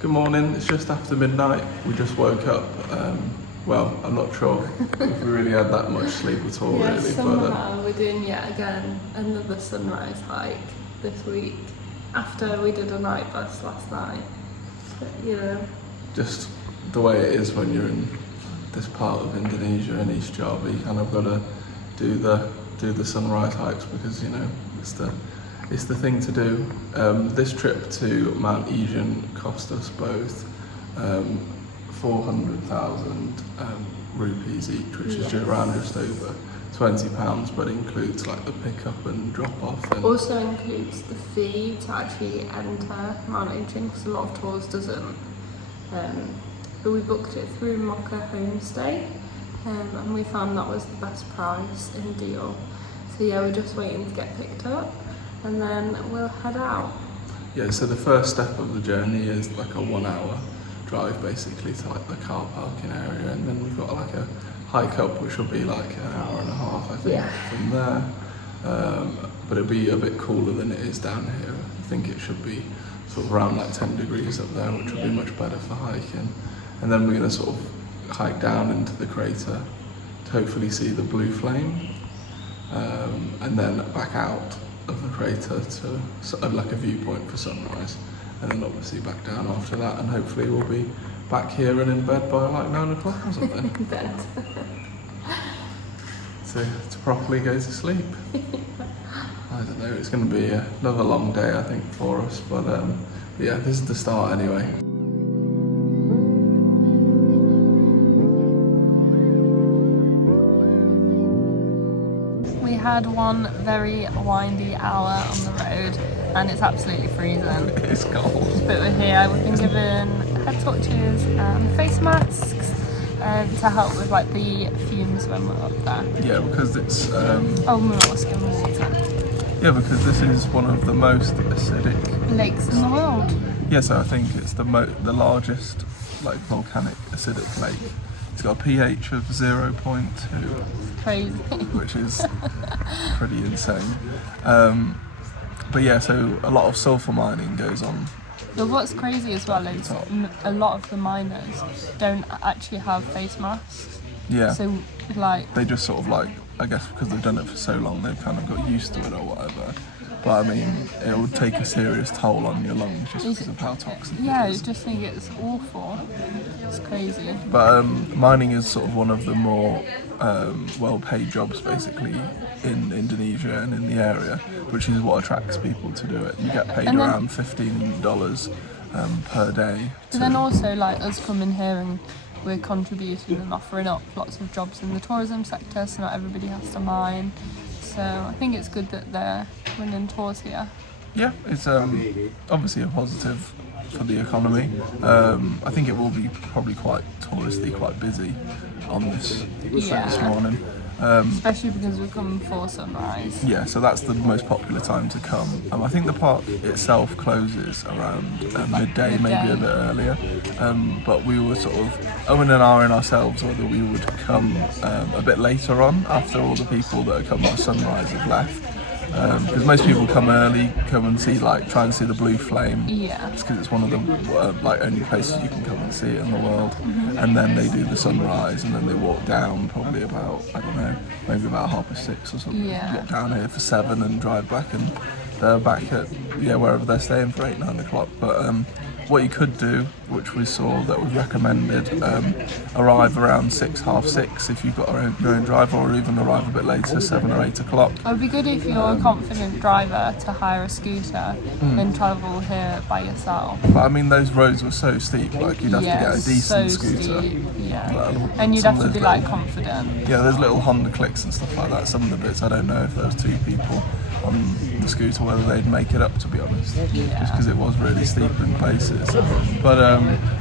Good morning, it's just after midnight. We just woke up. Well, I'm not sure if we really had that much sleep at all, Yeah, really. somehow we're doing yet again another sunrise hike this week after we did a night bus last night. But, you know, just the way it is when you're in this part of Indonesia in East Java, you kind of got to do the sunrise hikes because it's the thing to do. This trip to Mount Ijen cost us both 400,000 rupees each, which is around just over £20, but includes like the pickup and drop off. And also includes the fee to actually enter Mount Ijen because a lot of tours doesn't. But we booked it through Mocha Homestay and we found that was the best price in deal. So yeah, we're just waiting to get picked up and then we'll head out. Yeah, so the first step of the journey is like a 1 hour drive basically to like the car parking area, and then we've got like a hike up which will be like an hour and a half I think from there. But it'll be a bit cooler than it is down here. I think it should be sort of around like 10 degrees up there, which will be much better for hiking. And then we're going to sort of hike down into the crater to hopefully see the blue flame, and then back out of the crater to like a viewpoint for sunrise, and then obviously back down after that, and hopefully we'll be back here and in bed by like 9 o'clock or something. In bed. to properly go to sleep. I don't know, it's going to be another long day I think for us, but yeah, this is the start anyway. We had one very windy hour on the road and it's absolutely freezing. It's cold. But we're here, we've been given head torches and face masks to help with like the fumes when we're up there. Yeah, because it's Mollusk and water. yeah, because this is one of the most acidic Lakes in the world. Yeah, so I think it's the largest like volcanic acidic lake. It's got a pH of 0.2. Crazy. Which is pretty insane. But yeah, so a lot of sulphur mining goes on. But what's crazy as well is a lot of the miners don't actually have face masks. Yeah. So like they just sort of like, I guess because they've done it for so long, they've kind of got used to it or whatever. But I mean, it would take a serious toll on your lungs just because of how toxic yeah, it is. I just think it's awful. It's crazy. But mining is sort of one of the more well-paid jobs basically in Indonesia and in the area, which is what attracts people to do it. You get paid around $15 per day. But then also like us coming here and we're contributing and offering up lots of jobs in the tourism sector, so not everybody has to mine. So I think it's good that they're running tours here. Yeah, it's obviously a positive for the economy. I think it will be probably quite touristy, quite busy on this morning. Especially because we're coming for sunrise. Yeah, so that's the most popular time to come. I think the park itself closes around midday, maybe a bit earlier. But we were sort of umming and ahhing ourselves whether we would come a bit later on after all the people that have come for sunrise have left. Because most people come early, come and see, like, try and see the blue flame. Yeah. Just because it's one of the like only places you can come and see it in the world. And then they do the sunrise, and then they walk down probably about, I don't know, maybe about 6:30 or something. Yeah. Get down here for 7 and drive back, and they're back at wherever they're staying for 8, 9 o'clock. But what you could do, which we saw that was recommended, arrive around 6, half 6 if you've got your own driver, or even arrive a bit later, 7 or 8 o'clock. It would be good if you're a confident driver to hire a scooter and travel here by yourself. But I mean, those roads were so steep, like you'd have to get a decent scooter. Steep. And you'd have to be like confident. Yeah, there's little Honda clicks and stuff like that. Some of the bits, I don't know if there was 2 people on the scooter whether they'd make it up, to be honest, just because it was really steep in places. But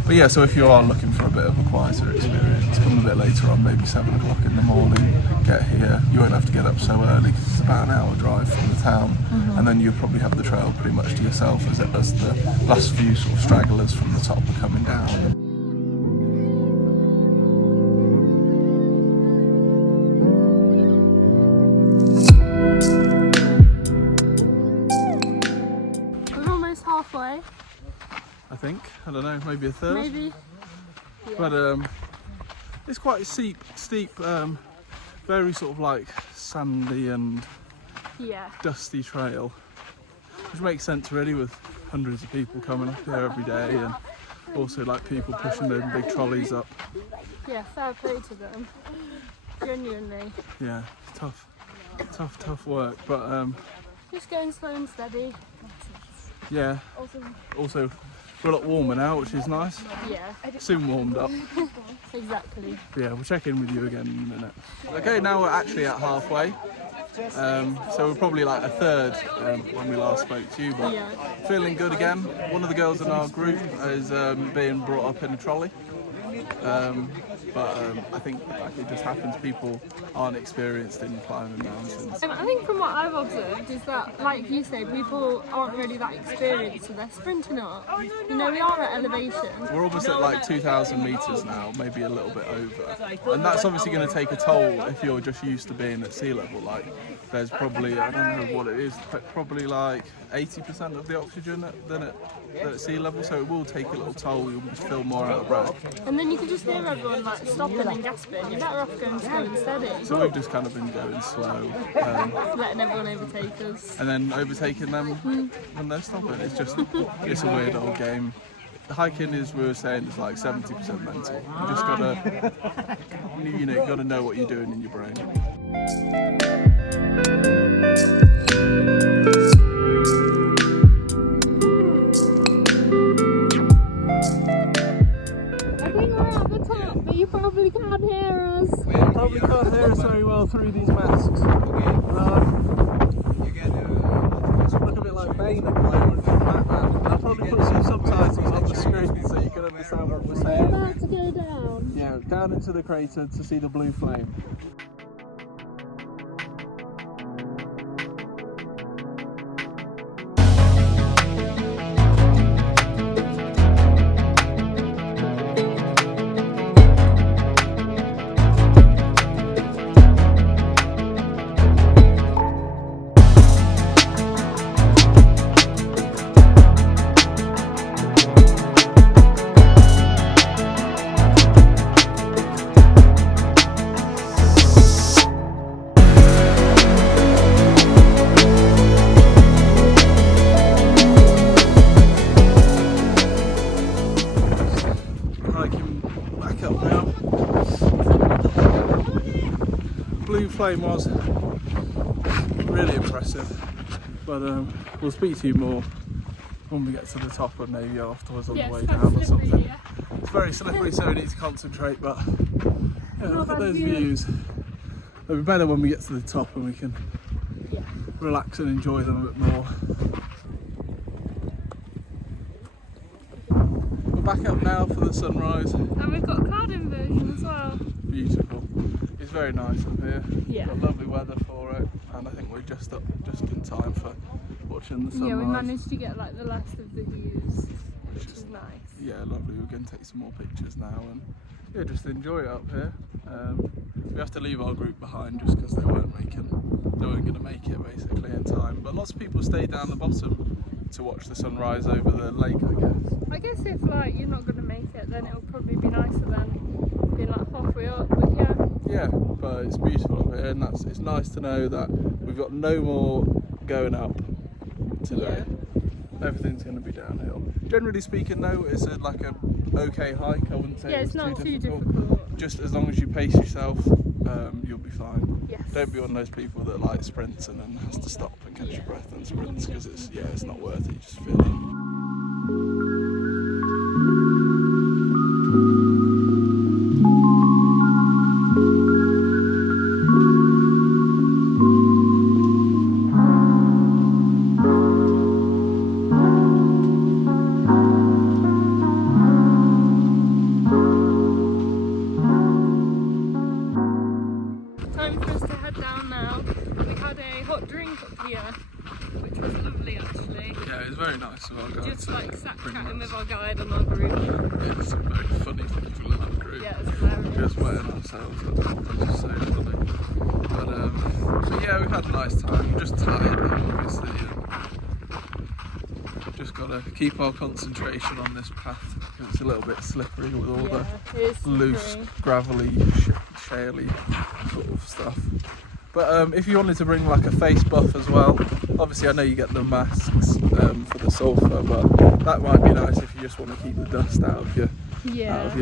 yeah, so if you are looking for a bit of a quieter experience, come a bit later on, maybe 7 o'clock in the morning, get here. You won't have to get up so early because it's about an hour drive from the town, and then you'll probably have the trail pretty much to yourself as the last few sort of stragglers from the top are coming down. think. I don't know, maybe a third. Maybe. Yeah. But it's quite a steep, very sort of like sandy and dusty trail, which makes sense really with hundreds of people coming up here every day, and also like people pushing their big trolleys up. Yeah, fair play to them. Genuinely. Yeah, tough work, but just going slow and steady. yeah. Also, we're a lot warmer now, which is nice. Yeah. Soon warmed up. Exactly. Yeah, we'll check in with you again in a minute. Okay, now we're actually at halfway. So we're probably like a third when we last spoke to you, but feeling good again. One of the girls in our group is being brought up in a trolley. But I think it just happens people aren't experienced in climbing mountains. I think from what I've observed is that, like you say, people aren't really that experienced, so they're sprinting up. You know, we are at elevation. We're almost at like 2,000 metres now, maybe a little bit over. And that's obviously going to take a toll if you're just used to being at sea level. Like, there's probably, I don't know what it is, probably like 80% of the oxygen than at sea level, so it will take a little toll. You'll just feel more out of breath. And then you can just hear everyone like stopping and gasping. You're better off going slow and steady. So we've just kind of been going slow, letting everyone overtake us, and then overtaking them when they're stopping. It's a weird old game. The hiking is, we were saying, is like 70% mental. You just gotta, you gotta know what you're doing in your brain. You probably can't hear us. Probably can't hear us very well through these masks. Look a bit like Bane at the moment from Batman. I'll probably put some subtitles on the screen so you can understand what we're saying. We're about to go down. Yeah, down into the crater to see the blue flame. Blue flame was really impressive, but we'll speak to you more when we get to the top and maybe afterwards on the way down or something. Yeah. It's very slippery, so we need to concentrate, but look at those views. It'll be better when we get to the top and we can relax and enjoy them a bit more. We're back up now for the sunrise. And we've got a card inversion as well. Beautiful. It's very nice up here. Yeah. Got lovely weather for it, and I think we're just up just in time for watching the sunrise. Yeah, we managed to get like the last of the views, which is nice. Yeah, lovely. We're going to take some more pictures now and just enjoy it up here. We have to leave our group behind just because they weren't going to make it basically in time. But lots of people stayed down the bottom to watch the sunrise over the lake, I guess. I guess if like you're not going to make it, then it'll probably be nicer than being like halfway up. But yeah. Yeah, but it's beautiful up here, and it's nice to know that we've got no more going up today. Yeah. Everything's going to be downhill. Generally speaking though, it's like a okay hike. I wouldn't say it's not too difficult. Just as long as you pace yourself, you'll be fine. Yes. Don't be one of those people that like sprints and then has to stop and catch your breath and sprints, because it's not worth it. You just feel it. Time for us to head down now. We had a hot drink up here, which was lovely actually. Yeah, it was very nice of our guide. Just like sat chatting with our guide and our group. Yeah, it's very funny people in our group. Yeah, it's hilarious. Just wetting ourselves up, which is so funny. But yeah, we've had a nice time. Just tired now, obviously. And just got gotta keep our concentration on this path. It's a little bit slippery with all the loose, gravelly, shaly sort of stuff. But if you wanted to bring like a face buff as well, obviously I know you get the masks for the sulphur, but that might be nice if you just want to keep the dust out of your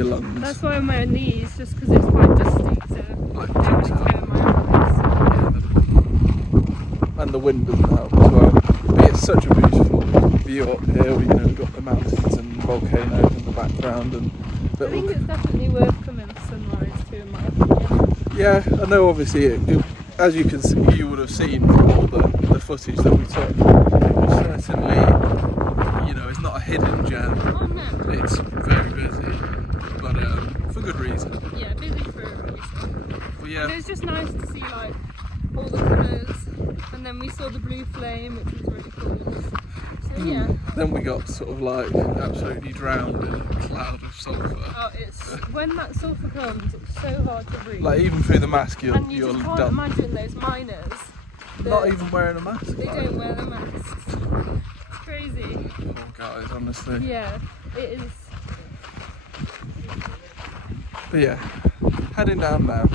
lungs. That's why I'm wearing these, just because it's quite dusty, so like I don't want to tear my eyes. And the wind doesn't help as well. But it's such a beautiful view up here. We've got the mountains and volcanoes in the background, and I think it's definitely worth coming for sunrise too, in my opinion. Yeah, I know. Obviously, as you can see, you would have seen from all the footage that we took. It was certainly, it's not a hidden gem. Oh no. It's very busy, but for good reason. Yeah, busy for a reason. But yeah, and it was just nice to see like all the colours, and then we saw the blue flame, which was really cool. So yeah. Then we got sort of like absolutely drowned in a cloud of sulphur. Oh, it's when that sulphur comes, it's so hard to breathe. Like even through the mask, you're just can't done. imagine those miners. Not even wearing a mask. They don't wear the masks. It's crazy. Oh guys, honestly. Yeah, it is. But yeah, heading down now.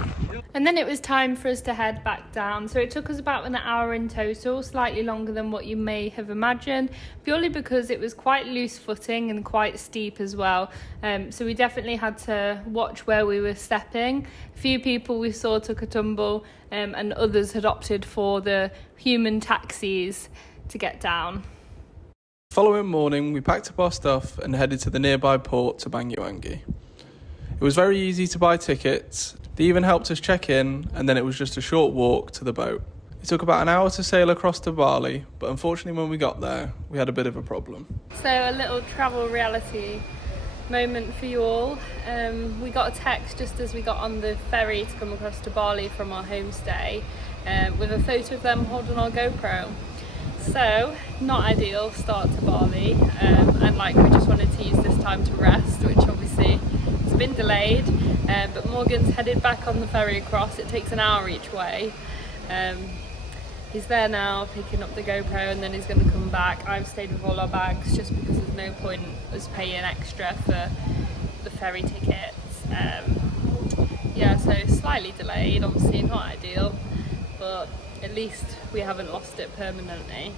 And then it was time for us to head back down. So it took us about an hour in total, slightly longer than what you may have imagined, purely because it was quite loose footing and quite steep as well. So we definitely had to watch where we were stepping. A few people we saw took a tumble, and others had opted for the human taxis to get down. The following morning, we packed up our stuff and headed to the nearby port to Banyuwangi. It was very easy to buy tickets. They even helped us check in, and then it was just a short walk to the boat. It took about an hour to sail across to Bali, but unfortunately when we got there, we had a bit of a problem. So a little travel reality moment for you all. We got a text just as we got on the ferry to come across to Bali from our homestay, with a photo of them holding our GoPro. So, not ideal start to Bali, and we just wanted to use this time to rest, which obviously has been delayed, but Morgan's headed back on the ferry across. It takes an hour each way. He's there now picking up the GoPro, and then he's going to come back. I've stayed with all our bags just because there's no point us paying extra for the ferry tickets. So slightly delayed, obviously not ideal, but at least we haven't lost it permanently.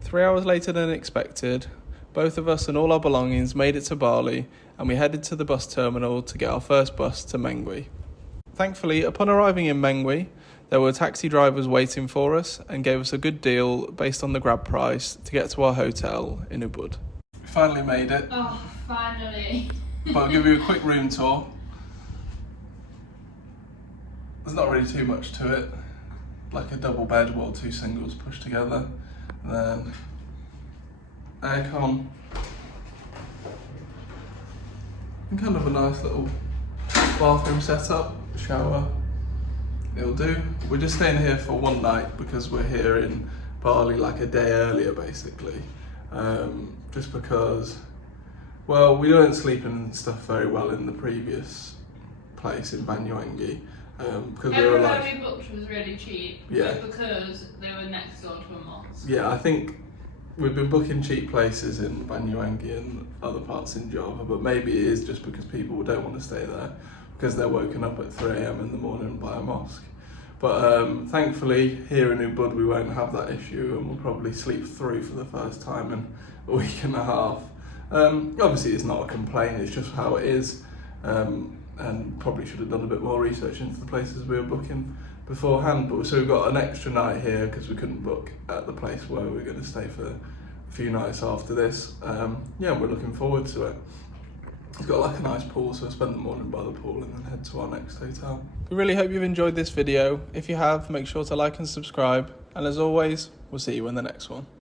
3 hours later than expected, both of us and all our belongings made it to Bali, and we headed to the bus terminal to get our first bus to Mengwi. Thankfully, upon arriving in Mengwi, there were taxi drivers waiting for us and gave us a good deal based on the grab price to get to our hotel in Ubud. We finally made it. Oh, finally. But I'll give you a quick room tour. There's not really too much to it. Like a double bed, well, two singles pushed together. And then aircon. And kind of a nice little bathroom setup, shower. It'll do. We're just staying here for one night because we're here in Bali like a day earlier, basically. Just because, well, we don't sleep and stuff very well in the previous place in Banyuwangi. Because everywhere we booked was really cheap, yeah, but because they were next door to a mosque. Yeah, I think we've been booking cheap places in Banyuwangi and other parts in Java, but maybe it is just because people don't want to stay there because they're woken up at 3 AM in the morning by a mosque. But thankfully here in Ubud we won't have that issue, and we'll probably sleep through for the first time in a week and a half. Obviously it's not a complaint, it's just how it is. And probably should have done a bit more research into the places we were booking beforehand. But so we've got an extra night here because we couldn't book at the place where we're going to stay for a few nights after this. We're looking forward to it. We've got like a nice pool, so we'll spend the morning by the pool and then head to our next hotel. We really hope you've enjoyed this video. If you have, make sure to like and subscribe. And as always, we'll see you in the next one.